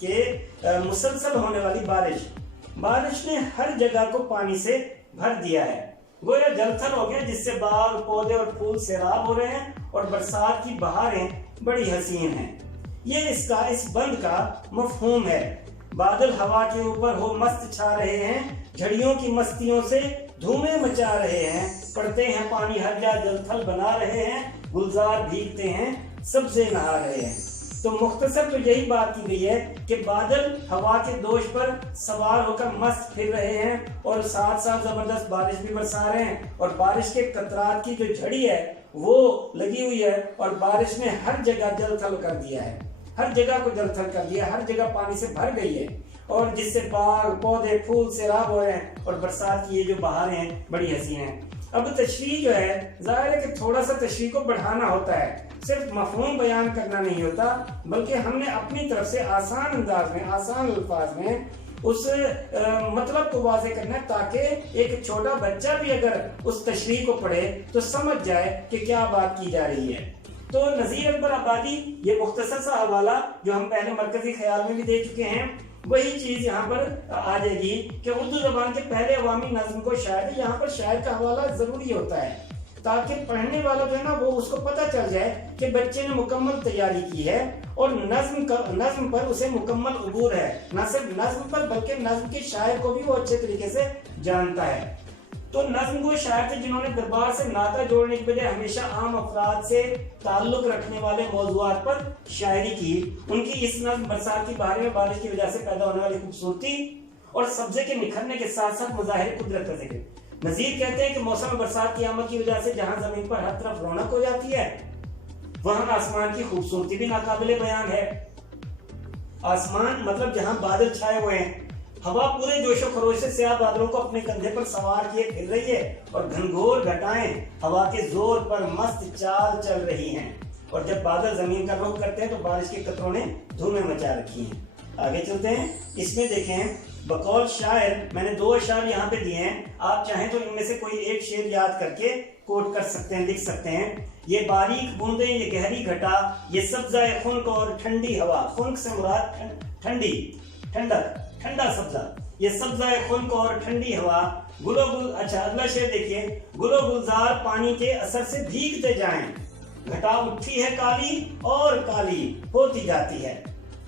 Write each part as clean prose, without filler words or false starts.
کہ مسلسل ہونے والی بارش نے ہر جگہ کو پانی سے بھر دیا ہے، گویا جل تھل ہو گیا، جس سے باغ پودے اور پھول سیراب ہو رہے ہیں اور برسات کی بہاریں بڑی حسین ہیں۔ یہ اس بند کا مفہوم ہے۔ بادل ہوا کے اوپر ہو مست چھا رہے ہیں، جھڑیوں کی مستیوں سے دھومیں مچا رہے ہیں، پڑتے ہیں پانی ہر جا، جل تھل بنا رہے ہیں، گلزار بھیگتے ہیں، سبزے نہا رہے ہیں۔ تو مختصر تو یہی بات کی گئی ہے کہ بادل ہوا کے دوش پر سوار ہو کر مست پھر رہے ہیں اور ساتھ ساتھ زبردست بارش بھی برسا رہے ہیں، اور بارش کے قطرات کی جو جھڑی ہے وہ لگی ہوئی ہے، اور بارش نے ہر جگہ جل تھل کر دیا ہے، ہر جگہ کو جل تھل کر دیا، ہر جگہ پانی سے بھر گئی ہے، اور جس سے باغ پودے پھول سیراب ہو رہے ہیں، اور برسات کی یہ جو بہاریں ہیں بڑی حسین ہیں۔ اب تشریح جو ہے، ظاہر ہے کہ تھوڑا سا تشریح کو بڑھانا ہوتا ہے، صرف مفہوم بیان کرنا نہیں ہوتا، بلکہ ہم نے اپنی طرف سے آسان انداز میں، آسان الفاظ میں اس مطلب کو واضح کرنا ہے، تاکہ ایک چھوٹا بچہ بھی اگر اس تشریح کو پڑھے تو سمجھ جائے کہ کیا بات کی جا رہی ہے۔ تو نذیر اکبر آبادی، یہ مختصر سا حوالہ جو ہم پہلے مرکزی خیال میں بھی دے چکے ہیں، وہی چیز یہاں پر آ جائے گی کہ اردو زبان کے پہلے عوامی نظم کو شاعر، یہاں پر شاعر کا حوالہ ضروری ہوتا ہے، تاکہ پڑھنے والا جو ہے نا وہ اس کو پتہ چل جائے کہ بچے نے مکمل تیاری کی ہے، اور نظم پر اسے مکمل عبور ہے، نہ صرف نظم پر بلکہ نظم کے شاعر کو بھی وہ اچھے طریقے سے جانتا ہے۔ تو نظم وہ شاعر تھے جنہوں نے دربار سے ناطہ جوڑنے کے بجائے ہمیشہ عام افراد سے تعلق رکھنے والے موضوعات پر شاعری کی۔ ان کی اس نظم برسات کی بہاریں میں بارش کی وجہ سے پیدا ہونے والی خوبصورتی اور سبزے کے نکھرنے کے ساتھ ساتھ مظاہر قدرت کا ذکر۔ نذیر کہتے ہیں کہ موسم برسات کی آمد کی وجہ سے جہاں زمین پر ہر طرف رونق ہو جاتی ہے، وہاں آسمان کی خوبصورتی بھی ناقابل بیان ہے۔ آسمان مطلب جہاں بادل چھائے ہوئے ہیں، ہوا پورے جوش و خروش سے سیاہ بادلوں کو اپنے کندھے پر سوار کیے پھر رہی ہے، اور گھنگھور گھٹائیں ہوا کے زور پر مست چال چل رہی ہیں، اور جب بادل زمین کا رخ کرتے ہیں تو بارش کے قطروں نے دھومیں مچا رکھی ہیں۔ آگے چلتے ہیں، اس میں دیکھیں بقول شاعر میں نے 2 اشعار یہاں پہ دیے ہیں، آپ چاہیں تو ان میں سے کوئی ایک شعر یاد کر کے کوٹ کر سکتے ہیں، لکھ سکتے ہیں۔ یہ باریک بوندیں، یہ گہری گھٹا، یہ سبزہ خنک اور ٹھنڈی ہوا، خنک سے مراد ٹھنڈی، ٹھنڈا سبزہ، یہ سبزہ خنک اور ٹھنڈی ہوا، اچھا اگلا شعر دیکھیے، گل و گلزار پانی کے اثر سے بھیگتے جائیں، گھٹا اٹھی ہے کالی اور کالی ہوتی جاتی ہے۔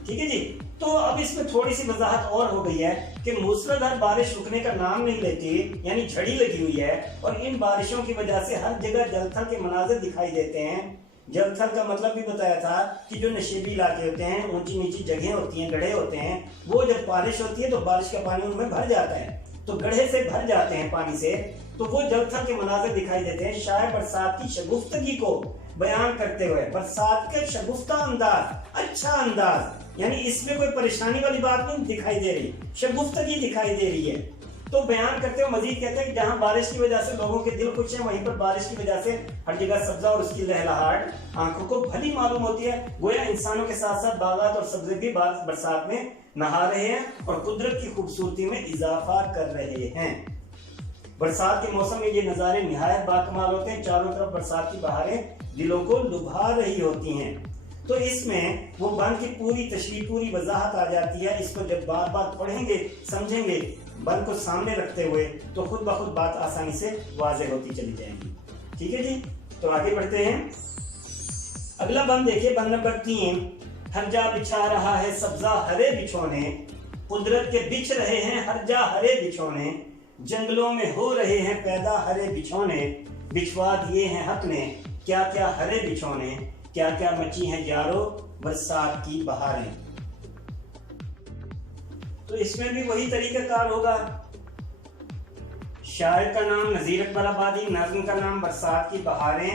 ٹھیک ہے جی، تو اب اس میں تھوڑی سی وضاحت اور ہو گئی ہے کہ موسلادھار بارش رکنے کا نام نہیں لیتی، یعنی جھڑی لگی ہوئی ہے، اور ان بارشوں کی وجہ سے ہر جگہ جل تھل کے مناظر دکھائی دیتے ہیں۔ جل تھل کا مطلب بھی بتایا تھا کہ جو نشیبی علاقے ہوتے ہیں، اونچی نیچی جگہیں ہوتی ہیں، گڑھے ہوتے ہیں، وہ جب بارش ہوتی ہے تو بارش کا پانی ان میں بھر جاتا ہے، تو گڑھے سے بھر جاتے ہیں پانی سے، تو وہ جل تھل کے مناظر دکھائی دیتے ہیں۔ شاعر برسات کی شگفتگی کو بیان کرتے ہوئے، برسات کے شگفتہ انداز، اچھا انداز، یعنی اس میں کوئی پریشانی والی بات نہیں دکھائی دے رہی، شگفتگی دکھائی دے رہی ہے، تو بیان کرتے ہوئے مزید کہتے ہیں کہ جہاں بارش کی وجہ سے لوگوں کے دل خوش ہیں، وہیں پر بارش کی وجہ سے ہر جگہ سبزہ اور اس کی لہلہاٹ آنکھوں کو بھلی معلوم ہوتی ہے، گویا انسانوں کے ساتھ ساتھ باغات اور سبزے بھی برسات میں نہا رہے ہیں اور قدرت کی خوبصورتی میں اضافہ کر رہے ہیں۔ برسات کے موسم میں یہ نظارے نہایت باکمال ہوتے ہیں، چاروں طرف برسات کی بہاریں دلوں کو لبھا رہی ہوتی ہیں۔ تو اس میں وہ بند کی پوری تشریح، پوری وضاحت آ جاتی ہے۔ اس کو جب بار بار پڑھیں گے، سمجھیں گے، بند کو سامنے رکھتے ہوئے، تو خود بخود بات آسانی سے واضح ہوتی چلی جائے گی۔ ٹھیک ہے جی، تو آگے بڑھتے ہیں۔ اگلا بند دیکھیے، بند نمبر 3، ہر جا بچھا رہا ہے سبزہ ہرے بچھونے، قدرت کے بچھ رہے ہیں ہر جا ہرے بچھونے، جنگلوں میں ہو رہے ہیں پیدا ہرے بچھونے، بچھوا دیے ہیں حق نے کیا کیا ہرے بچھونے، کیا کیا مچی ہیں یارو برسات کی بہاریں۔ تو اس میں بھی وہی طریقہ کار ہوگا، شاعر کا نام نذیر اکبر آبادی، نظم کا نام برسات کی بہاریں۔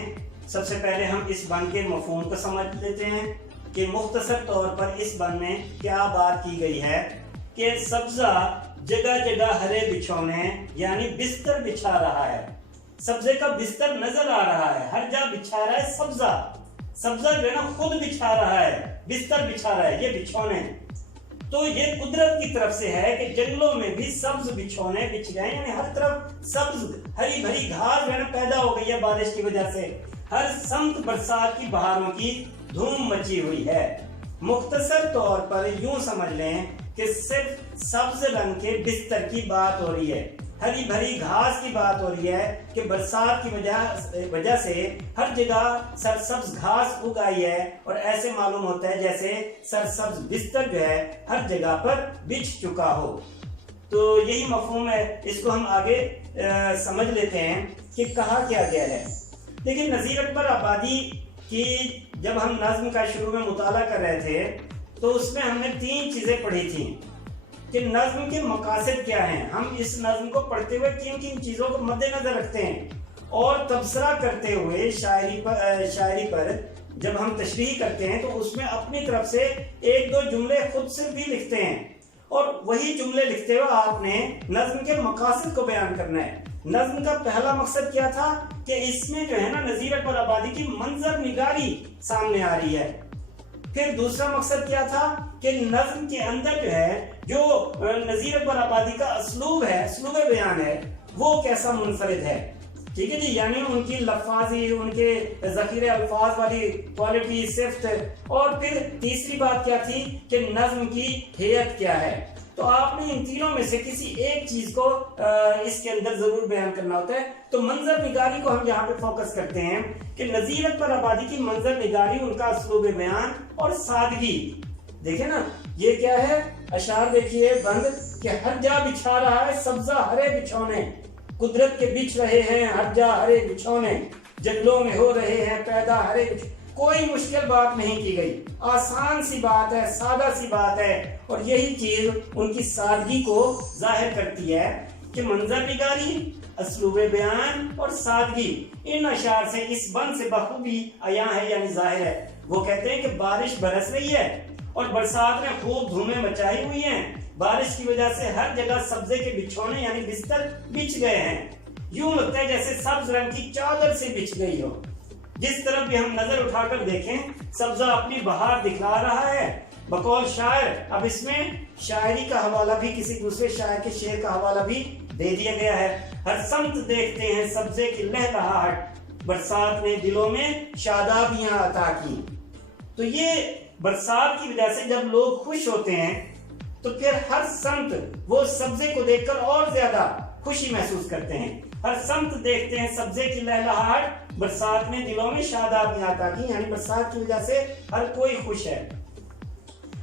سب سے پہلے ہم اس بند کے مفہوم کو سمجھ لیتے ہیں کہ مختصر طور پر اس بند میں کیا بات کی گئی ہے کہ سبزہ جگہ جگہ ہرے بچھونے، یعنی بستر بچھا رہا ہے، سبزے کا بستر نظر آ رہا ہے، ہر جا بچھا رہا ہے سبزہ، سبزہ جو ہے نا خود بچھا رہا ہے، بستر بچھا رہا ہے، یہ بچھونے۔ تو یہ قدرت کی طرف سے ہے کہ جنگلوں میں بھی سبز بچھونے بچھ گئے، یعنی ہر طرف سبز ہری بھری گھاس جو ہے نا پیدا ہو گئی ہے بارش کی وجہ سے، ہر سمت برسات کی بہاروں کی دھوم مچی ہوئی ہے۔ مختصر طور پر یوں سمجھ لیں کہ صرف سبز رنگ کے بستر کی بات ہو رہی ہے، ہری بھری گھاس کی بات ہو رہی ہے کہ برسات کی وجہ سے ہر جگہ سرسبز گھاس اگ آئی ہے، اور ایسے معلوم ہوتا ہے جیسے سرسبز بستر جو ہے ہر جگہ پر بچھ چکا ہو۔ تو یہی مفہوم ہے، اس کو ہم آگے سمجھ لیتے ہیں کہ کہا کیا گیا ہے۔ لیکن نذیر اکبر آبادی کی جب ہم نظم کا شروع میں مطالعہ کر رہے تھے تو اس میں ہم نے 3 چیزیں پڑھی تھیں کہ نظم کے مقاصد کیا ہیں، ہم اس نظم کو پڑھتے ہوئے کن کن چیزوں کو مد نظر رکھتے ہیں، اور تبصرہ کرتے ہوئے شاعری پر جب ہم تشریح کرتے ہیں تو اس میں اپنی طرف سے 1-2 جملے خود سے بھی لکھتے ہیں، اور وہی جملے لکھتے ہوئے آپ نے نظم کے مقاصد کو بیان کرنا ہے۔ نظم کا پہلا مقصد کیا تھا کہ اس میں جو ہے نا نذیر اکبر آبادی کی منظر نگاری سامنے آ رہی ہے۔ پھر دوسرا مقصد کیا تھا کہ نظم کے اندر جو ہے جو نذیر اکبر آبادی کا اسلوب ہے، اسلوب بیان ہے، وہ کیسا منفرد ہے، ٹھیک ہے جی، یعنی ان کی لفاظی، ان کے ذخیرے الفاظ والی کوالٹی، صفت، اور پھر تیسری بات کیا تھی کہ نظم کی ہیئت کیا ہے۔ تو آپ نے ان تینوں میں سے کسی ایک چیز کو اس کے اندر ضرور بیان کرنا ہوتا ہے۔ تو منظر نگاری کو ہم یہاں پہ فوکس کرتے ہیں کہ نذیر اکبر آبادی کی منظر نگاری، ان کا اسلوب بیان اور سادگی۔ دیکھیں نا یہ کیا ہے، اشعار دیکھیے بند کہ ہر جا بچھا رہا ہے سبزہ ہرے بچھونے، قدرت کے بچھ رہے ہیں ہر جا ہرے بچھونے، جنگلوں میں ہو رہے ہیں پیدا ہرے بچھونے۔ کوئی مشکل بات نہیں کی گئی، آسان سی بات ہے، سادہ سی بات ہے، اور یہی چیز ان کی سادگی کو ظاہر کرتی ہے کہ منظر نگاری، اسلوب بیان اور سادگی ان اشعار سے اس بند سے بخوبی عیاں ہے، یعنی ظاہر ہے۔ وہ کہتے ہیں کہ بارش برس رہی ہے اور برسات میں خوب دھومیں مچائی ہوئی ہیں، بارش کی وجہ سے ہر جگہ سبزے کے بچھونے یعنی بستر بچھ گئے ہیں، یوں لگتا ہے جیسے سبز رنگ کی چادر سے بچھ گئی ہو۔ جس طرف بھی ہم نظر اٹھا کر دیکھیں سبزہ اپنی بہار دکھلا رہا ہے بقول شاعر۔ اب اس میں شاعری کا حوالہ بھی، کسی دوسرے شاعر کے شعر کا حوالہ بھی دے دیا گیا ہے۔ ہر سمت دیکھتے ہیں سبزے کی لہلہاہٹ، برسات نے دلوں میں شادابیاں عطا کی۔ تو یہ برسات کی وجہ سے جب لوگ خوش ہوتے ہیں تو پھر ہر سمت وہ سبزے کو دیکھ کر اور زیادہ خوشی محسوس کرتے ہیں۔ ہر سمت دیکھتے ہیں سبزے کی لہلہاہٹ، برسات نے دلوں میں شادابیاں عطا کی، یعنی برسات کی وجہ سے ہر کوئی خوش ہے۔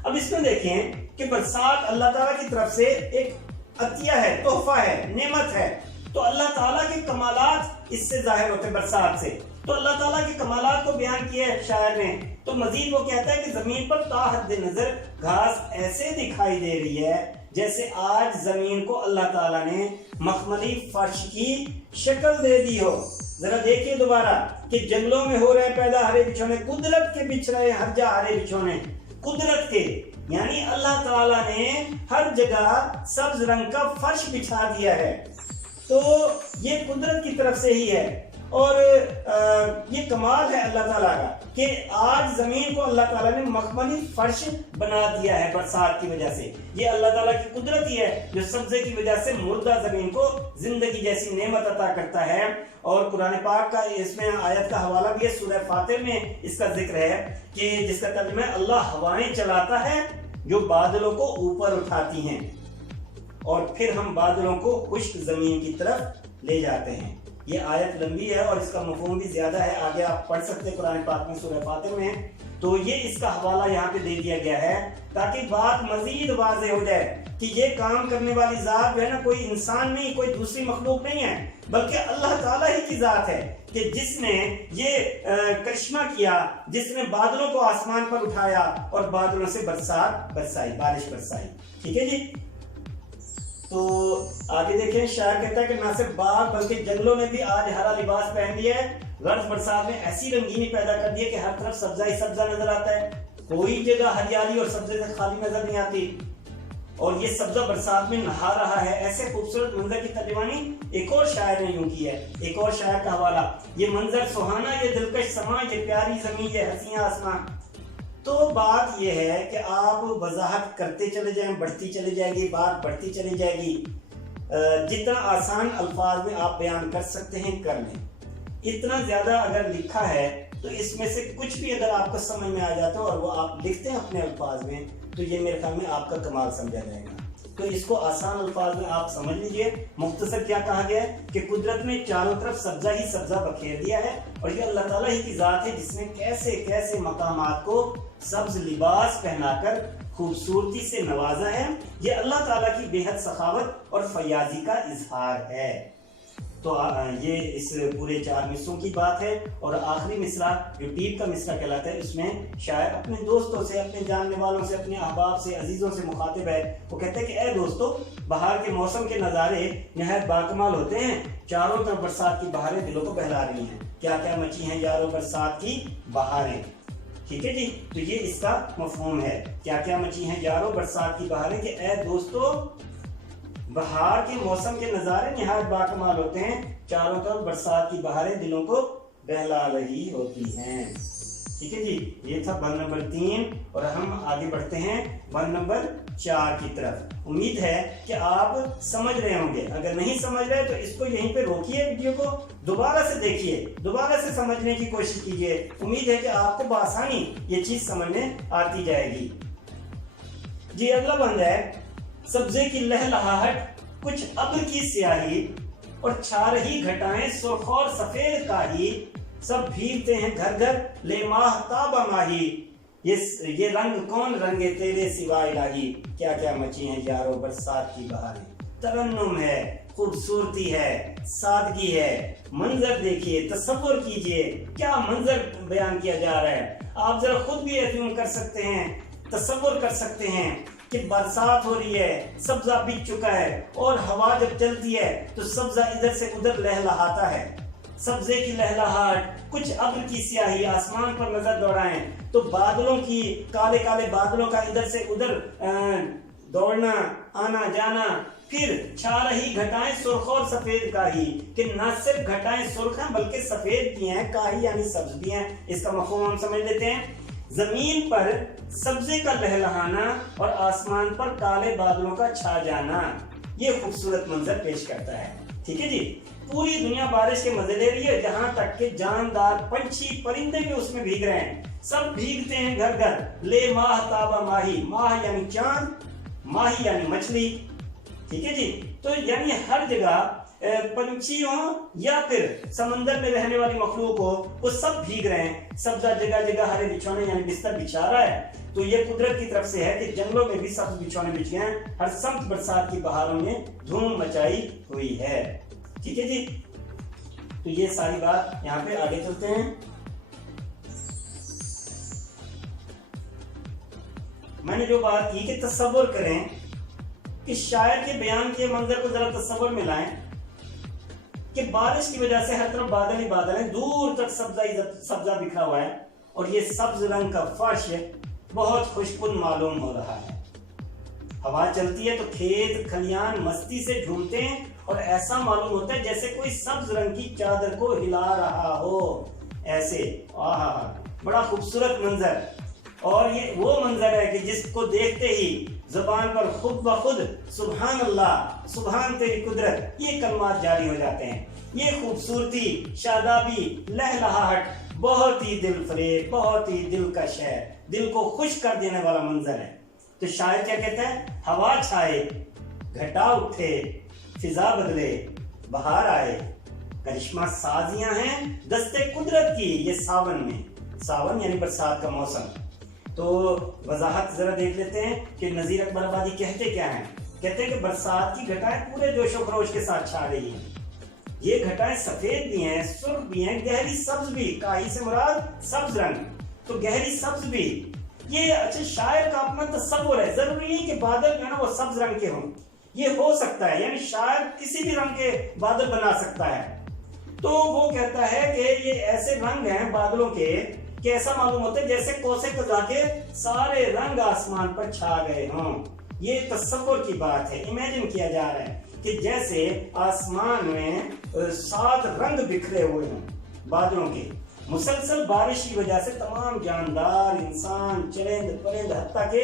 اب اس میں دیکھیں کہ برسات اللہ تعالیٰ کی طرف سے ایک عطیہ ہے، تحفہ ہے، نعمت ہے، تو اللہ تعالیٰ کے کمالات اس سے ظاہر ہوتے ہیں برسات سے۔ تو اللہ تعالیٰ کے کمالات کو بیان کیا ہے شاعر نے، تو مزید وہ کہتا ہے کہ زمین پر تا حد نظر گھاس ایسے دکھائی دے رہی ہے جیسے آج زمین کو اللہ تعالیٰ نے مخملی فرش کی شکل دے دی ہو۔ ذرا دیکھیے دوبارہ کہ جنگلوں میں ہو رہے پیدا ہرے بچھونے، قدرت کے بچھ رہے ہر جا ہرے بچھونے، قدرت کے یعنی اللہ تعالیٰ نے ہر جگہ سبز رنگ کا فرش بچھا دیا ہے، تو یہ قدرت کی طرف سے ہی ہے، اور یہ کمال ہے اللہ تعالیٰ کا کہ آج زمین کو اللہ تعالیٰ نے مخملی فرش بنا دیا ہے برسات کی وجہ سے۔ یہ اللہ تعالیٰ کی قدرت ہی ہے جو سبزے کی وجہ سے مردہ زمین کو زندگی جیسی نعمت عطا کرتا ہے۔ اور قرآن پاک کا اس میں آیت کا حوالہ بھی ہے، سورہ فاتر میں اس کا ذکر ہے کہ جس کا ترجمہ ہے اللہ ہوائیں چلاتا ہے جو بادلوں کو اوپر اٹھاتی ہیں اور پھر ہم بادلوں کو خشک زمین کی طرف لے جاتے ہیں۔ یہ آیت لمبی ہے اور اس کا مفہوم بھی زیادہ ہے، آگے آپ پڑھ سکتے ہیں قرآن پاک میں سورہ فاتر میں، تو یہ اس کا حوالہ یہاں پہ دے دیا گیا ہے تاکہ بات مزید واضح ہو جائے کہ یہ کام کرنے والی ذات جو ہے نا کوئی انسان نہیں، کوئی دوسری مخلوق نہیں ہے، بلکہ اللہ تعالیٰ ہی کی ذات ہے کہ جس نے یہ کرشمہ کیا، جس نے بادلوں کو آسمان پر اٹھایا اور بادلوں سے برسات برسائی، بارش برسائی۔ ٹھیک ہے جی، تو آگے دیکھیں شاعر کہتا ہے کہ نہ صرف باغ بلکہ جنگلوں نے بھی آج ہرا لباس پہن لیا ہے، غرض برسات میں ایسی رنگینی پیدا کر دی ہے کہ ہر طرف سبزہ ہی سبزہ نظر آتا ہے، کوئی جگہ ہریالی اور سبزے سے خالی نظر نہیں آتی، اور یہ سبزہ برسات میں نہا رہا ہے۔ ایسے خوبصورت منظر کی ترجمانی ایک اور شاعر نے یوں کی ہے، ایک اور شاعر کا حوالہ، یہ منظر سہانا، یہ دلکش سما، یہ پیاری زمین، یہ حسین آسمان۔ تو بات یہ ہے کہ آپ وضاحت کرتے چلے جائیں، بڑھتی چلی جائے گی، بات بڑھتی چلی جائے گی، جتنا آسان الفاظ میں آپ بیان کر سکتے ہیں کر لیں۔ اتنا زیادہ اگر لکھا ہے تو اس میں سے کچھ بھی اگر آپ کو سمجھ میں آ جاتا ہے اور وہ آپ لکھتے ہیں اپنے الفاظ میں تو یہ میرے خیال میں آپ کا کمال سمجھا جائے گا۔ تو اس کو آسان الفاظ میں آپ سمجھ لیجئے۔ مختصر کیا کہا گیا ہے کہ قدرت نے چاروں طرف سبزہ ہی سبزہ بکھیر دیا ہے اور یہ اللہ تعالیٰ ہی کی ذات ہے جس نے کیسے کیسے مقامات کو سبز لباس پہنا کر خوبصورتی سے نوازا ہے۔ یہ اللہ تعالیٰ کی بے حد سخاوت اور فیاضی کا اظہار ہے۔ تو یہ اس پورے 4 مصروں کی بات ہے، اور آخری مصرع جو ٹیپ کا مصرع کہلاتا ہے اس میں شاعر اپنے دوستوں سے، اپنے جاننے والوں سے، اپنے احباب سے، عزیزوں سے مخاطب ہے۔ وہ کہتے ہیں کہ اے دوستو، بہار کے موسم کے نظارے نہایت باکمال ہوتے ہیں، چاروں طرف برسات کی بہاریں دلوں کو بہلا رہی ہیں۔ کیا کیا مچی ہیں یارو برسات کی بہاریں، ٹھیک ہے جی۔ تو یہ اس کا مفہوم ہے، کیا کیا مچی ہیں یارو برسات کی بہاریں، کہ اے دوستو بہار کے موسم کے نظارے نہایت باکمال ہوتے ہیں، چاروں طرف برسات کی بہاریں دلوں کو بہلا رہی ہوتی ہیں، ٹھیک ہے جی۔ یہ تھا بند نمبر 3 اور ہم آگے بڑھتے ہیں بند نمبر 4 کی طرف۔ امید ہے کہ آپ سمجھ رہے ہوں گے، اگر نہیں سمجھ رہے تو اس کو یہیں پہ روکیے، ویڈیو کو دوبارہ سے دیکھیے، دوبارہ سے سمجھنے کی کوشش کیجیے۔ امید ہے کہ آپ کو بآسانی یہ چیز سمجھ میں آتی جائے گی۔ جی اگلا بند ہے، سبزے کی لہلہاہٹ، کچھ ابر کی سیاہی اور چھا رہی گھٹائیں سرخ اور سفید کاہی، سب بھیگتے ہیں گھر گھر لے ماہ تابہ ماہی، یہ رنگ کون رنگے تیرے سوا الہی، کیا کیا مچی ہیں یارو برسات کی بہاریں۔ ترنم ہے، خوبصورتی ہے، سادگی ہے، منظر دیکھیے، تصور کیجئے کیا منظر بیان کیا جا رہا ہے۔ آپ ذرا خود بھی ایزیوم کر سکتے ہیں، تصور کر سکتے ہیں کہ برسات ہو رہی ہے، سبزہ بچ چکا ہے اور ہوا جب چلتی ہے تو سبزہ ادھر سے ادھر لہلہاتا ہے۔ سبزے کی لہلہاہٹ، کچھ ابر کی سیاہی، آسمان پر نظر دوڑائیں تو بادلوں کی، کالے کالے بادلوں کا ادھر سے ادھر دوڑنا آنا جانا، پھر چھا رہی گھٹائیں سرخ اور سفید کاہی، کہ نہ صرف گھٹائیں سرخ ہیں بلکہ سفید بھی ہیں، کاہی یعنی سبز بھی ہیں۔ اس کا مفہوم ہم سمجھ لیتے ہیں، زمین پر سبزے کا لہلہانا اور آسمان پر کالے بادلوں کا چھا جانا، یہ خوبصورت منظر پیش کرتا ہے، ٹھیک ہے جی۔ پوری دنیا بارش کے مزے لے رہی ہے، جہاں تک کہ جاندار پنچھی پرندے بھی اس میں بھیگ رہے ہیں، سب بھیگتے ہیں گھر گھر لے ماہ تابہ ماہی، ماہ یعنی چاند، ماہی یعنی مچھلی، ٹھیک ہے جی۔ تو یعنی ہر جگہ پنچھی ہوں یا پھر سمندر میں رہنے والی مخلوق ہو، وہ سب بھیگ رہے ہیں، سبزہ جگہ جگہ ہرے بچھونے یعنی بستر بچھا رہا ہے۔ تو یہ قدرت کی طرف سے ہے کہ جنگلوں میں بھی سبز بچھونے بچھ گئے ہیں، ہر سمت برسات کی بہاروں میں دھوم مچائی ہوئی ہے، ٹھیک ہے جی۔ تو یہ ساری بات یہاں پہ آگے چلتے ہیں۔ میں نے جو بات کی کہ تصور کریں کہ شاعر کے بیان کے منظر کو ذرا تصور میں لائیں کہ بارش کی وجہ سے ہر طرف بادل ہی بادل ہیں، دور تک سبزہ بکھرا ہوا ہے اور یہ سبز رنگ کا فرش بہت خوشگوار معلوم ہو رہا ہے۔ ہوا چلتی ہے تو کھیت کھلیان مستی سے جھومتے ہیں اور ایسا معلوم ہوتا ہے جیسے کوئی سبز رنگ کی چادر کو ہلا رہا ہو، ایسے آہا بڑا خوبصورت منظر۔ اور یہ وہ منظر ہے کہ جس کو دیکھتے ہی زبان پر خود بخود سبحان اللہ، سبحان تیری قدرت، یہ کلمات جاری ہو جاتے ہیں۔ یہ خوبصورتی، شادابی، لہلہاہٹ بہت ہی دل فریب، بہت ہی دلکش ہے، دل کو خوش کر دینے والا منظر ہے۔ تو شاعر کیا کہتا ہے؟ ہوا چھائے، گھٹا اٹھے، فضا بدلے، بہار آئے، کرشمہ سازیاں ہیں دستے قدرت کی یہ ساون میں، ساون یعنی برسات کا موسم۔ تو وضاحت ذرا دیکھ لیتے ہیں کہ نذیر اکبر آبادی کہتے کیا ہیں۔ کہتے ہیں کہ برسات کی گھٹائیں پورے جوش و خروش کے ساتھ چھا رہی ہیں، یہ گھٹائیں سفید بھی ہیں، سرخ بھی ہیں، گہری سبز بھی، کاہی سے مراد سبز رنگ، تو گہری سبز بھی۔ یہ اچھا شاعر کا اپنا تصور ہے، ضروری نہیں کہ بادل جو ہے نا وہ سبز رنگ کے ہوں، یہ ہو سکتا ہے، یعنی شاعر کسی بھی رنگ کے بادل بنا سکتا ہے۔ تو وہ کہتا ہے کہ یہ ایسے رنگ ہیں بادلوں کے کہ ایسا معلوم ہوتا ہے جیسے کوسے قضا کے سارے رنگ آسمان پر چھا گئے ہوں۔ یہ تصور کی بات ہے، امیجن کیا جا رہا ہے کہ جیسے آسمان میں 7 رنگ بکھرے ہوئے ہوں بادلوں کے۔ مسلسل بارش کی وجہ سے تمام جاندار، انسان، چرند پرند، حتیٰ کہ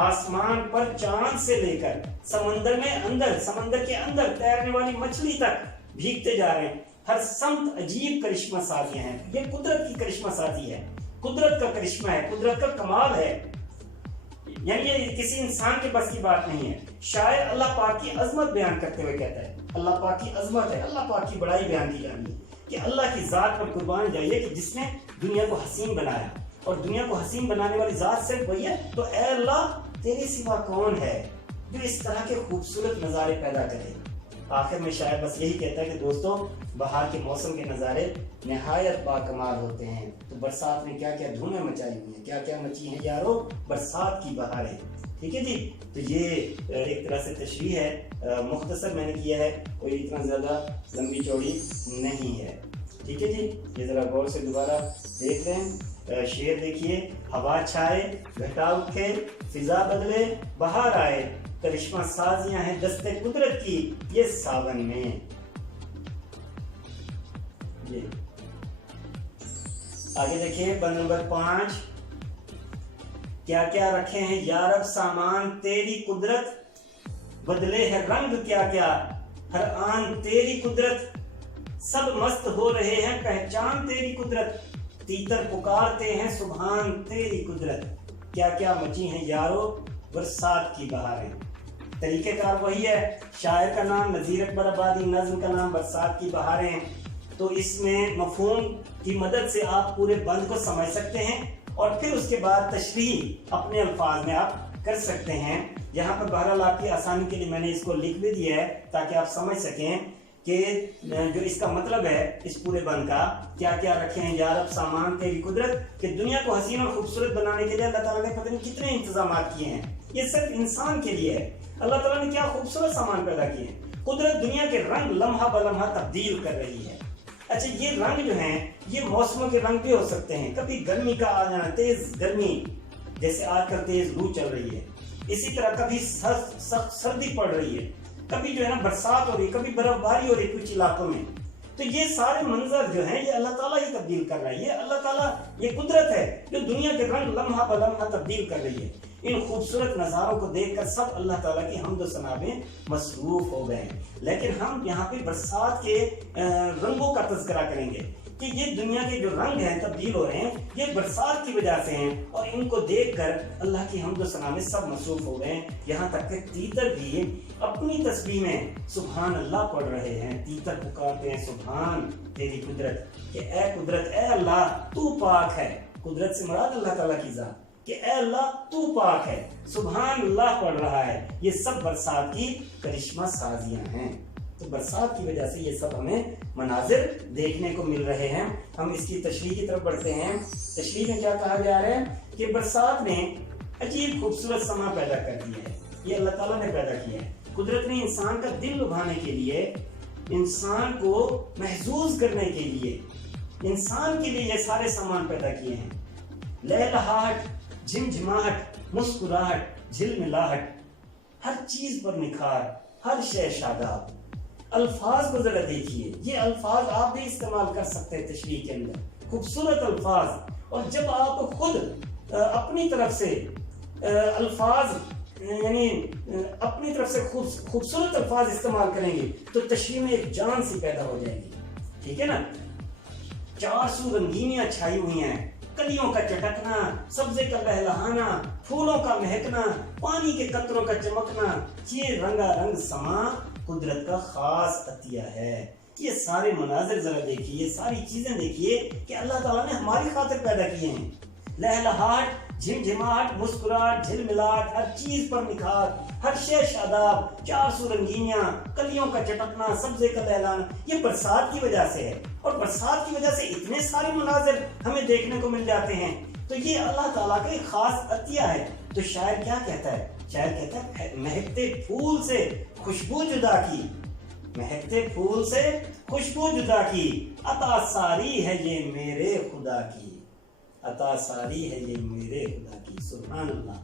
آسمان پر چاند سے لے کر سمندر کے اندر تیرنے والی مچھلی تک بھیگتے جا رہے ہیں۔ ہر سمت عجیب کرشمہ سازیاں ہیں. یہ قدرت کی کرشمہ سازی ہے، قدرت کا کرشمہ ہے، قدرت کا کمال ہے. یعنی یہ کسی انسان کے بس کی بات نہیں ہے. شاعر اللہ پاک کی عظمت بیان کرتے ہوئے کہتا ہے، اللہ پاک کی عظمت ہے، اللہ پاک کی بڑائی بیان کی جانی ہے کہ اللہ کی ذات پر قربان جائیے کہ جس نے دنیا کو حسین بنایا، اور دنیا کو حسین بنانے والی ذات صرف وہی ہے. تو اے اللہ تیرے سوا کون ہے جو اس طرح کے خوبصورت نظارے پیدا کرے. آخر میں شاعر بس یہی کہتا ہے کہ دوستو بہار کے موسم کے نظارے نہایت باکمال ہوتے ہیں. تو برسات میں کیا کیا دھومیں مچائی ہوئی ہیں، کیا کیا مچی ہیں یارو برسات کی بہاریں. ٹھیک ہے جی. تو یہ ایک طرح سے تشریح ہے، مختصر میں نے کیا ہے، کوئی اتنا زیادہ لمبی چوڑی نہیں ہے. ٹھیک ہے جی. یہ ذرا غور سے دوبارہ دیکھ لیں. شعر دیکھیے، ہوا چھائے گھٹا اٹھے فضا بدلے بہار آئے، کرشمہ سازیاں ہیں دستے قدرت کی یہ ساون میں. آگے دیکھیے بند نمبر 5. کیا کیا رکھے ہیں یارب سامان تیری قدرت، بدلے ہے رنگ کیا کیا ہر آن تیری قدرت، سب مست ہو رہے ہیں پہچان تیری قدرت، تیتر پکارتے ہیں سبحان تیری قدرت. کیا کیا مچی ہیں یارو برسات کی بہاریں. طریقہ کار وہی ہے. شاعر کا نام نذیر اکبر آبادی، نظم کا نام برسات کی بہاریں. تو اس میں مفہوم کی مدد سے آپ پورے بند کو سمجھ سکتے ہیں اور پھر اس کے بعد تشریح اپنے الفاظ میں آپ کر سکتے ہیں. یہاں پر بہرحال آپ کی آسانی کے لیے میں نے اس کو لکھ بھی دیا ہے تاکہ آپ سمجھ سکیں کہ جو اس کا مطلب ہے اس پورے بند کا، کیا کیا رکھے ہیں یارب سامان تیری قدرت، کہ دنیا کو حسین اور خوبصورت بنانے کے لیے اللہ تعالیٰ نے پتہ نہیں کتنے انتظامات کیے ہیں. یہ صرف انسان کے لیے ہے. اللہ تعالیٰ نے کیا خوبصورت سامان پیدا کیے ہیں. قدرت دنیا کے رنگ لمحہ بلمحہ تبدیل کر رہی ہے. اچھا یہ رنگ جو ہیں یہ موسموں کے رنگ بھی ہو سکتے ہیں. کبھی گرمی کا آ جانا، تیز گرمی، جیسے آج کل تیز لو چل رہی ہے. اسی طرح کبھی سخت سردی پڑ رہی ہے، کبھی جو ہے نا برسات ہو رہی ہے، کبھی برف باری ہو رہی ہے کچھ علاقوں میں. تو یہ سارے منظر جو ہیں یہ اللہ تعالیٰ ہی تبدیل کر رہا ہے. یہ اللہ تعالیٰ، یہ قدرت ہے جو دنیا کے رنگ لمحہ بلمحہ تبدیل کر رہی ہے. ان خوبصورت نظاروں کو دیکھ کر سب اللہ تعالیٰ کی حمد و ثنا میں مصروف ہو گئے ہیں. لیکن ہم یہاں پہ برسات کے رنگوں کا تذکرہ کریں گے کہ یہ دنیا کے جو رنگ ہیں تبدیل ہو رہے ہیں یہ برسات کی وجہ سے ہیں، اور ان کو دیکھ کر اللہ کی حمد و ثنا میں سب مصروف ہو گئے ہیں. یہاں تک کہ تیتر بھی اپنی تسبیح میں سبحان اللہ پڑھ رہے ہیں. تیتر پکارتے ہیں سبحان تیری قدرت، کہ اے قدرت، اے اللہ تو پاک ہے. قدرت سے مراد اللہ تعالیٰ کی ذات، کہ اے اللہ تو پاک ہے. سبحان اللہ پڑھ رہا ہے. یہ سب برسات کی کرشمہ سازیاں ہیں. تو برسات کی وجہ سے یہ سب ہمیں مناظر دیکھنے کو مل رہے ہیں. ہم اس کی تشریح کی طرف بڑھتے ہیں. تشریح میں کیا کہا جا رہا ہے کہ برسات نے عجیب خوبصورت سما پیدا کر دیا ہے. یہ اللہ تعالیٰ نے پیدا کیا ہے. قدرت نے انسان کا دل لبھانے کے لیے، انسان کو محظوظ کرنے کے لیے، انسان کے لیے یہ سارے سامان پیدا کیے ہیں. لہلہاہٹ، جھمجھماہٹ، مسکراہٹ، جھلملاہٹ، ہر چیز پر نکھار، ہر شے شاداب. الفاظ کو ذرا دیکھیے. یہ الفاظ آپ بھی استعمال کر سکتے ہیں تشریح کے اندر، خوبصورت الفاظ. اور جب آپ خود اپنی طرف سے الفاظ یعنی اپنی طرف سے خوبصورت الفاظ استعمال کریں گے تو تشریح میں ایک جان سی پیدا ہو جائے گی. ٹھیک ہے نا. 400 رنگینیاں چھائی ہوئی ہیں، کلیوں کا چٹکنا، سبزے کا لہلہانا، پھولوں کا مہکنا، پانی کے قطروں کا چمکنا، یہ رنگا رنگ سما قدرت کا خاص عطیہ ہے. یہ سارے مناظر ذرا دیکھیے، یہ ساری چیزیں دیکھیے کہ اللہ تعالیٰ نے ہماری خاطر پیدا کیے ہیں. لہلہاٹ، جھمجھماہٹ، مسکراہٹ، جھلملاہٹ، ہر چیز پر نکھار، ہر شے شاداب، 400 رنگینیاں، کلیوں کا چٹکنا، سبزے کا لہلانا، یہ برسات کی وجہ سے ہے. اور برسات کی وجہ سے اتنے سارے مناظر ہمیں دیکھنے کو مل جاتے ہیں. تو یہ اللہ تعالیٰ کا ایک خاص عطیہ ہے. تو شاعر کیا کہتا ہے؟ شاعر کہتا ہے مہکتے پھول سے خوشبو جدا کی، مہکتے پھول سے خوشبو جدا کی، عطا ساری ہے یہ میرے خدا کی، عطا ساری ہے یہ میرے خدا کی. سبحان اللہ.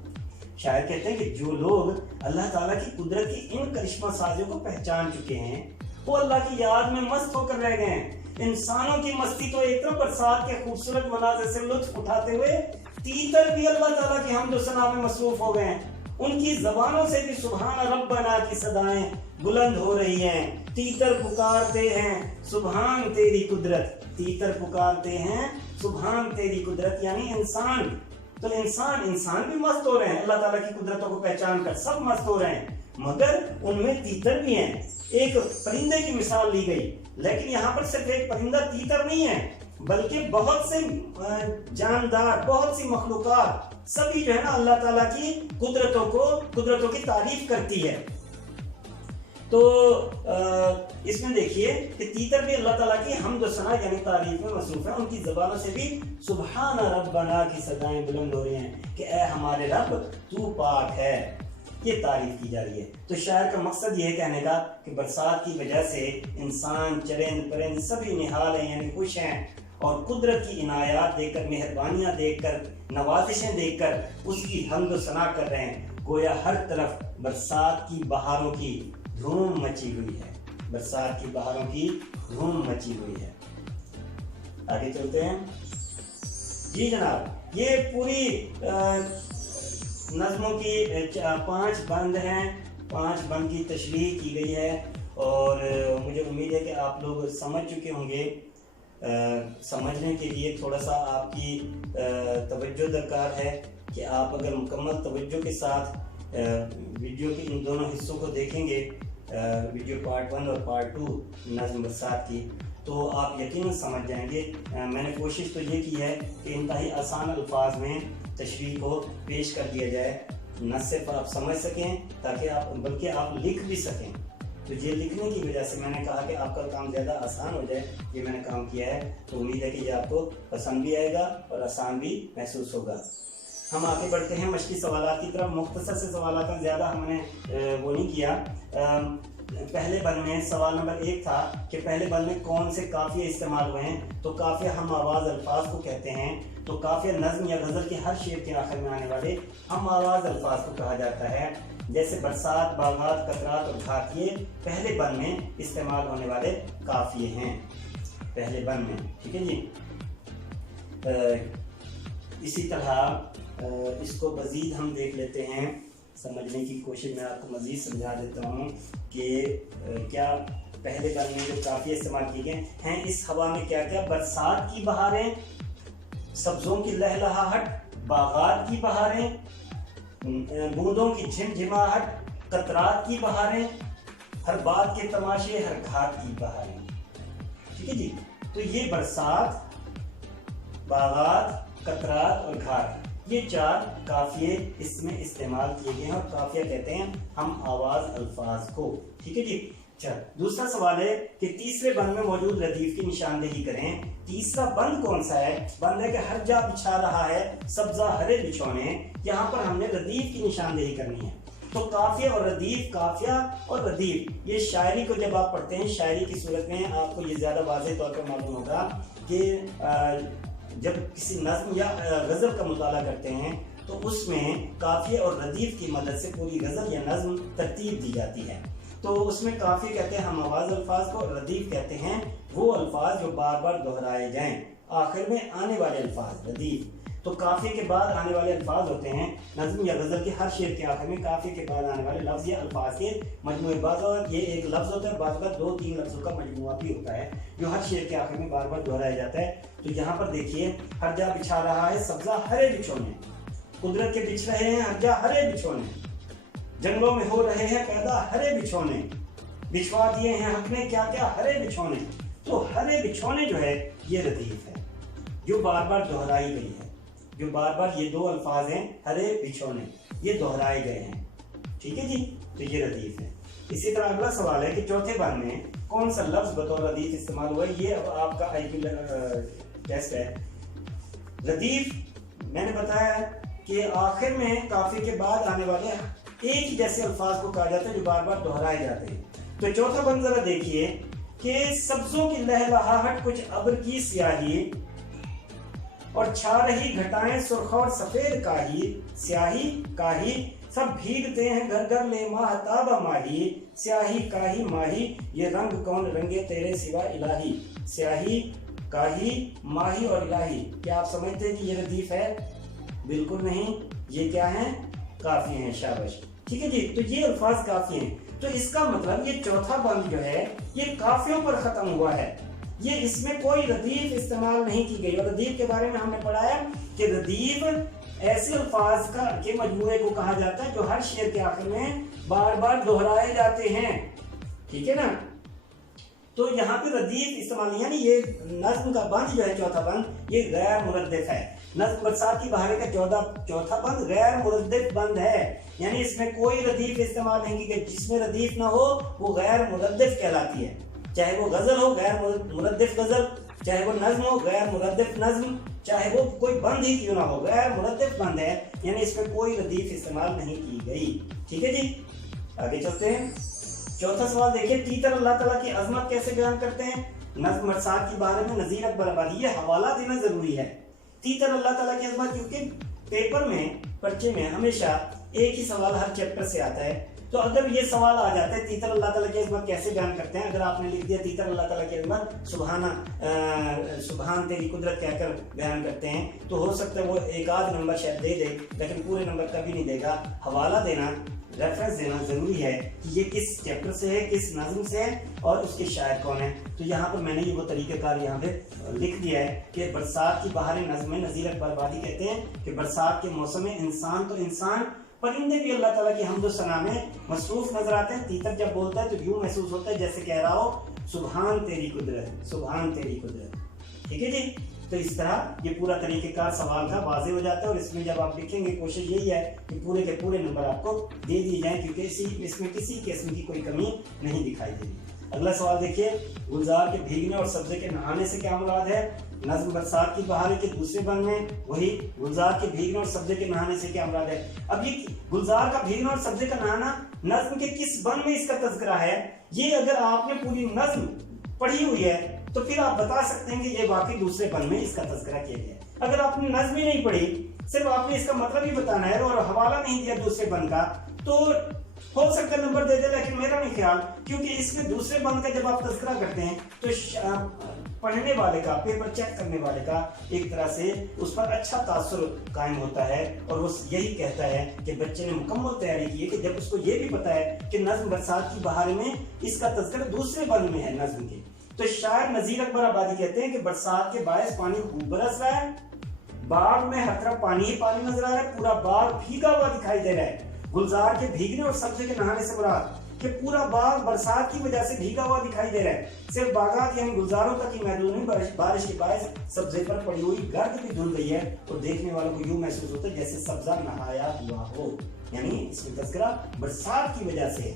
شاعر کہتے ہیں کہ جو لوگ اللہ تعالیٰ کی قدرت کی ان کرشمہ سازیوں کو پہچان چکے ہیں وہ اللہ کی یاد میں مست ہو کر رہ گئے ہیں. انسانوں کی مستی تو ایک طرف برسات کے خوبصورت مناظر سے لطف اٹھاتے ہوئے، تیتر بھی اللہ تعالیٰ کی حمد و ثنا میں مصروف ہو گئے ہیں. ان کی زبانوں سے بھی سبحان ربنا کی صدائیں بلند ہو رہی ہیں. تیتر پکارتے ہیں سبحان تیری قدرت. تیتر پکارتے ہیں سبحان تیری قدرت، یعنی انسان. تو انسان بھی مست ہو رہے ہیں اللہ تعالیٰ کی قدرتوں کو پہچان کر، سب مست ہو رہے ہیں، مگر ان میں تیتر بھی ہیں. ایک پرندے کی مثال لی گئی، لیکن یہاں پر صرف ایک پرندہ تیتر نہیں ہے، بلکہ بہت سے جاندار، بہت سی مخلوقات، سبھی جو ہے نا اللہ تعالیٰ کی قدرتوں کی تعریف کرتی ہے. تو اس میں دیکھیے کہ تیتر بھی اللہ تعالیٰ کی حمد و ثنا یعنی تعریف میں مصروف ہے. ان کی زبانوں سے بھی سبحان ربنا کی صدائیں بلند ہو رہی ہیں کہ اے ہمارے رب تو پاک ہے، یہ تعریف کی جا رہی ہے. تو شاعر کا مقصد یہ ہے کہنے کا کہ برسات کی وجہ سے انسان، چرند پرند سبھی نہال ہیں یعنی خوش ہیں، اور قدرت کی عنایات دیکھ کر، مہربانیاں دیکھ کر، نوازشیں دیکھ کر اس کی حمد و ثنا کر رہے ہیں. گویا ہر طرف برسات کی بہاروں کی دھوم مچی ہوئی ہے. برسات کی بہاروں کی دھوم مچی ہوئی ہے. آگے چلتے ہیں. جی جناب، یہ پوری نظموں کی 5 بند ہیں، 5 بند کی تشریح کی گئی ہے، اور مجھے امید ہے کہ آپ لوگ سمجھ چکے ہوں گے. سمجھنے کے لیے تھوڑا سا آپ کی توجہ درکار ہے کہ آپ اگر مکمل توجہ کے ساتھ ویڈیو کے ان دونوں حصوں کو دیکھیں گے، ویڈیو پارٹ 1 اور پارٹ 2 نظم برسات کی، تو آپ یقیناً سمجھ جائیں گے. میں نے کوشش تو یہ کی ہے کہ انتہائی آسان الفاظ میں تشریح کو پیش کر دیا جائے، نہ صرف آپ سمجھ سکیں تاکہ آپ، بلکہ آپ لکھ بھی سکیں. تو یہ لکھنے کی وجہ سے میں نے کہا کہ آپ کا کام زیادہ آسان ہو جائے، یہ میں نے کام کیا ہے. تو امید ہے کہ یہ آپ کو پسند بھی آئے گا اور آسان بھی محسوس ہوگا. ہم آگے بڑھتے ہیں مشقی سوالات کی طرف. مختصر سے سوالات ہیں، زیادہ ہم نے وہ نہیں کیا. پہلے بند میں سوال نمبر 1 تھا کہ پہلے بند میں کون سے قافیے استعمال ہوئے ہیں. تو قافیہ ہم آواز الفاظ کو کہتے ہیں. تو قافیہ نظم یا غزل کے ہر شعر کے آخر میں آنے والے ہم آواز الفاظ کو کہا جاتا ہے. جیسے برسات، باغات، قطرات اور گھات، یہ پہلے بند میں استعمال ہونے والے قافیے ہیں، پہلے بند میں. ٹھیک ہے جی. اسی طرح اس کو مزید ہم دیکھ لیتے ہیں، سمجھنے کی کوشش میں آپ کو مزید سمجھا دیتا ہوں کہ کیا پہلے بند میں جو قافیے استعمال کیے گئے ہیں، اس ہوا میں کیا کیا: برسات کی بہاریں، سبزوں کی لہلہاہٹ، باغات کی بہاریں، بوندوں کی جھمجھماہٹ، قطرات کی بہاریں، ہر بات کے تماشے، ہر گھات کی بہاریں. ٹھیک ہے جی. تو یہ برسات، باغات، قطرات اور گھات، یہ 4 قافیے اس میں استعمال کیے گئے ہیں، اور قافیہ کہتے ہیں ہم آواز الفاظ کو. ٹھیک ہے جی. دوسرا سوال ہے کہ تیسرے بند میں موجود ردیف کی نشاندہی کریں. تیسرا بند کون سا ہے؟ بند ہے کہ ہر جا بچھا رہا ہے سبزہ ہرے بچھونے. یہاں پر ہم نے ردیف کی نشاندہی کرنی ہے. تو قافیہ اور ردیف، قافیہ اور ردیف، یہ شاعری کو جب آپ پڑھتے ہیں، شاعری کی صورت میں آپ کو یہ زیادہ واضح طور پر معلوم ہوگا کہ جب کسی نظم یا غزل کا مطالعہ کرتے ہیں تو اس میں قافیہ اور ردیف کی مدد سے پوری غزل یا نظم ترتیب دی جاتی ہے. تو اس میں قافیہ کہتے ہیں ہم آواز الفاظ کو، اور ردیف کہتے ہیں وہ الفاظ جو بار بار دہرائے جائیں، آخر میں آنے والے الفاظ ردیف. تو قافیے کے بعد آنے والے الفاظ ہوتے ہیں نظم یا غزل کے ہر شعر کے آخر میں قافیے کے بعد آنے والے لفظ یا الفاظ کے مجموعے. بعض اور یہ ایک لفظ ہوتا ہے، بعض اوقات 2-3 لفظوں کا مجموعہ بھی ہوتا ہے جو ہر شعر کے آخر میں بار بار دہرایا جاتا ہے. تو یہاں پر دیکھیے، ہر جا بچھا رہا ہے سبزہ ہرے بچھونے، قدرت کے بچھ رہے ہیں ہر جا ہرے بچھونے، جنگلوں میں ہو رہے ہیں پیدا ہرے بچھونے، بچھوا دیے ہیں حق نے کیا کیا ہرے بچھونے. تو ہرے بچھونے جو ہے یہ ردیف ہے جو بار بار دہرائی گئی ہے، جو بار بار یہ 2 الفاظ ہیں ہرے بچھونے، یہ دہرائے گئے ہیں. ٹھیک ہے جی. تو یہ ردیف ہے. اسی طرح اگلا سوال ہے کہ چوتھے بند میں کون سا لفظ بطور ردیف استعمال ہوا ہے؟ یہ اب آپ کا آئی کیو ٹیسٹ ہے. ردیف میں نے بتایا ہے کہ آخر میں قافیے کے بعد آنے والے ایک ہی جیسے الفاظ کو کہا جاتا ہے جو بار بار دہرائے جاتے ہیں. تو چوتھا بند ذرا دیکھیے کہ سبزوں کی لہلہاہٹ، کچھ ابر کی سیاہی، اور چھا رہی گھٹائیں سرخ اور سفید کاہی، سیاہی کاہی سب بھیگتے ہیں گھر گھر لے ماہتاب ماہی، سیاہی کاہی ماہی یہ رنگ کون رنگے تیرے سوا الہی. سیاہی، کاہی، ماہی اور الہی، کیا آپ سمجھتے ہیں کہ یہ ردیف ہے؟ بالکل نہیں. یہ کیا ہیں؟ کافی ہیں، شاباش، ٹھیک ہے جی. تو یہ الفاظ کافی ہیں. تو اس کا مطلب یہ چوتھا بند جو ہے یہ کافیوں پر ختم ہوا ہے. یہ اس میں کوئی ردیف استعمال نہیں کی گئی. اور ردیف کے بارے میں ہم نے پڑھایا کہ ردیف ایسے الفاظ کے مجموعے کو کہا جاتا ہے جو ہر شعر کے آخر میں بار بار دہرائے جاتے ہیں، ٹھیک ہے نا. تو یہاں پہ ردیف استعمال، یعنی یہ نظم کا بند جو ہے چوتھا بند یہ غیر مردف ہے. نظم برسات کی بہاریں کا چوتھا بند غیر مردف بند ہے، یعنی اس میں کوئی ردیف استعمال نہیں کی گئی. جس میں ردیف نہ ہو وہ غیر مردف کہلاتی ہے. چاہے وہ غزل ہو غیر مردف غزل، چاہے وہ نظم ہو غیر مردف نظم، چاہے وہ کوئی بند ہی کیوں نہ ہو، غیر مردف بند ہے، یعنی اس میں کوئی ردیف استعمال نہیں کی گئی. ٹھیک ہے جی، آگے چلتے ہیں. چوتھا سوال دیکھیے، تیتر اللہ تعالیٰ کی عظمت کیسے بیان کرتے ہیں؟ نظم برسات کی بہاریں میں نظیر اکبر آبادی، یہ حوالہ دینا ضروری ہے. تیتر اللہ تعالیٰ کی عظمت، کیونکہ پیپر میں پرچے میں ہمیشہ ایک ہی سوال ہر چیپٹر سے آتا ہے. تو اگر یہ سوال آ جاتا ہے تیتر اللہ تعالیٰ کی عظمت کیسے بیان کرتے ہیں، اگر آپ نے لکھ دیا تیتر اللہ تعالیٰ کی عظمت سبحان تیری قدرت کہہ کر بیان کرتے ہیں، تو ہو سکتا ہے وہ ایک آدھ نمبر شاید دے دے، لیکن پورے نمبر کبھی نہیں دے گا. حوالہ دینا، ریفرنس دینا ضروری ہے کہ یہ کس چیپٹر سے ہے، کس نظم سے ہے اور اس کے شاعر کون ہے. تو یہاں پر میں نے یہ وہ طریقہ کار یہاں پہ لکھ دیا ہے کہ برسات کی بہاریں نظم میں نظیر اکبر آبادی کہتے ہیں کہ برسات کے موسم میں انسان تو انسان، پرندے بھی اللہ تعالیٰ کی حمد و ثنا میں مصروف نظر آتے ہیں. تیتر جب بولتا ہے تو یوں محسوس ہوتا ہے جیسے کہہ رہا ہو سبحان تیری قدرت، سبحان تیری قدرت. ٹھیک ہے جی. تو اس طرح یہ پورا طریقہ کار سوال کا واضح ہو جاتا ہے. اور اس میں جب آپ لکھیں گے کوشش یہی ہے کہ پورے کے پورے نمبر آپ کو دے دیے جائیں، کیونکہ اس میں کسی قسم کی کوئی کمی نہیں دکھائی دے رہی. اگلا سوال دیکھیے، گلزار کے بھیگنے اور سبزے کے نہانے سے کیا مراد ہے؟ نظم برسات کی بہاریں کے دوسرے بند میں وہی گلزار کے بھیگنے اور سبزے کے نہانے سے کیا مراد ہے. اب یہ گلزار کا بھیگنا اور سبزے کا نہانا نظم کے کس بند میں اس کا تذکرہ ہے؟ یہ اگر آپ نے پوری نظم پڑھی ہوئی ہے تو پھر آپ بتا سکتے ہیں کہ یہ واقعی دوسرے بند میں اس کا تذکرہ کیا گیا ہے. اگر آپ نے نظم ہی نہیں پڑھی، صرف آپ نے اس کا مطلب ہی بتانا ہے اور حوالہ نہیں دیا دوسرے بند کا، تو ہو سکتا ہے نمبر دے دے، لیکن میرا نہیں خیال، کیونکہ اس میں دوسرے بند کا جب آپ تذکرہ کرتے ہیں تو پڑھنے والے کا، پیپر چیک کرنے والے کا ایک طرح سے اس پر اچھا تاثر قائم ہوتا ہے، اور وہ یہی کہتا ہے کہ بچے نے مکمل تیاری کی ہے کہ جب اس کو یہ بھی پتا ہے کہ نظم برسات کی بہاریں میں اس کا تذکرہ دوسرے بند میں ہے نظم کے. تو شاعر نظیر اکبر آبادی کہتے ہیں کہ برسات کے باعث پانی خوب برس رہا ہے، باغ میں ہر طرف پانی ہی پانی نظر آ رہا ہے، پورا باغ بھیگا ہوا دکھائی دے رہا ہے. گلزار کے بھیگنے اور سبزے کے نہانے سے مراد کہ پورا باغ برسات کی وجہ سے بھیگا ہوا دکھائی دے رہا ہے. صرف باغات یعنی گلزاروں تک ہی محدود نہیں، بارش کے باعث سبزے پر پڑی ہوئی گرد بھی دھل گئی ہے اور دیکھنے والوں کو یوں محسوس ہوتا ہے جیسے سبزہ نہایا ہوا ہو. یعنی اس میں تذکرہ برسات کی وجہ سے ہے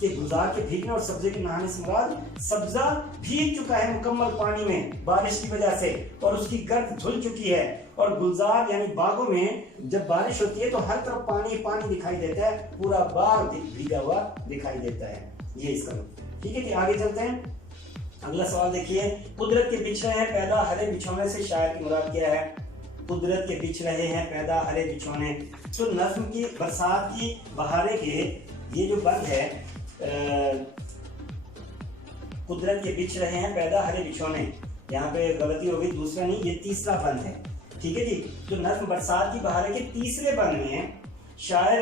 کہ گلزار کے بھیگنے اور سبزے کے نہانے سے مراد سبزہ بھیگ چکا ہے مکمل پانی میں بارش کی وجہ سے اور اس کی گرد دھل چکی ہے. اور گلزار یعنی باغوں میں جب بارش ہوتی ہے تو ہر طرف پانی پانی دکھائی دیتا ہے، پورا باغ بھیگا ہوا دکھائی دیتا ہے. یہ اس کا مطلب. ٹھیک ہے کہ آگے چلتے ہیں. اگلا سوال دیکھیے، قدرت کے بچھ رہے ہیں پیدا ہرے بچھونے سے شاعر کی مراد کیا ہے؟ قدرت کے بچھ رہے ہیں پیدا ہرے بچھونے. تو نظم کی برسات کی بہاریں کے یہ جو بند ہے، قدرت کے بچھ رہے ہیں پیدا ہرے بچھونے، یہاں پہ غلطی ہو گئی، دوسرا نہیں، یہ تیسرا بند ہے. ٹھیک ہے جی. تو نظم برسات کی بہاریں کے تیسرے بند میں ہے. شاعر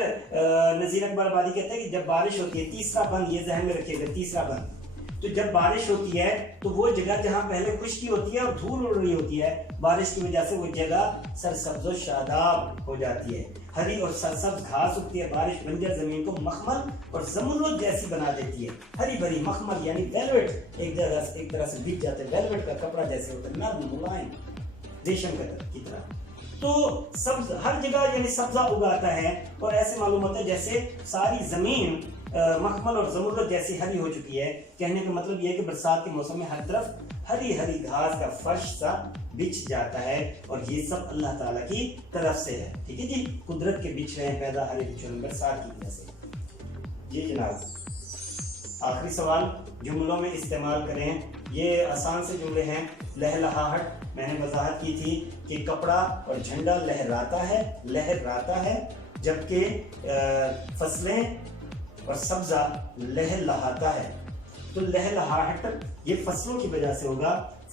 نظیر اکبر آبادی کہتے ہیں کہ جب بارش ہوتی ہے، تیسرا بند یہ ذہن میں رکھیے گا، تیسرا بند، تو جب بارش ہوتی ہے تو وہ جگہ جہاں پہلے خشکی ہوتی ہے اور دھول اڑ رہی ہوتی ہے بارش کی وجہ سے، وہ جگہ سرسبز و شاداب ہو جاتی ہے. ہری اور سرسبز گھاس اگتی ہے، بارش بنجر زمین کو مخمل اور زمرد جیسی بنا دیتی ہے. ہری بھری مخمل یعنی ویلویٹ، ایک جگہ سے ایک طرح سے بک جاتے ہیں، ویلویٹ کا کپڑا جیسے ہوتا ہے، نرم ملائم ریشم کی طرح. تو سبز ہر جگہ یعنی سبزہ اگاتا ہے اور ایسے معلوم ہوتا ہے جیسے ساری زمین مخمل اور زمرد جیسی ہری ہو چکی ہے. کہنے کا مطلب یہ ہے کہ برسات کے موسم میں ہر طرف ہری ہری گھاس کا فرش سا بچھ جاتا ہے اور یہ سب اللہ تعالیٰ کی طرف سے ہے. ٹھیک ہے جی. قدرت کے بچھ رہے ہیں پیدا ہرے بچھونے برسات کی وجہ سے. جی جناب، آخری سوال، جملوں میں استعمال کریں. یہ آسان سے جملے ہیں. لہلہاہٹ، میں نے وضاحت کی تھی کہ کپڑا اور جھنڈا لہراتا ہے جبکہ فصلیں اور سبزہ لہلہاتا ہے. تو لہلہاہٹ یہ فصلوں کی وجہ سے ہوگا.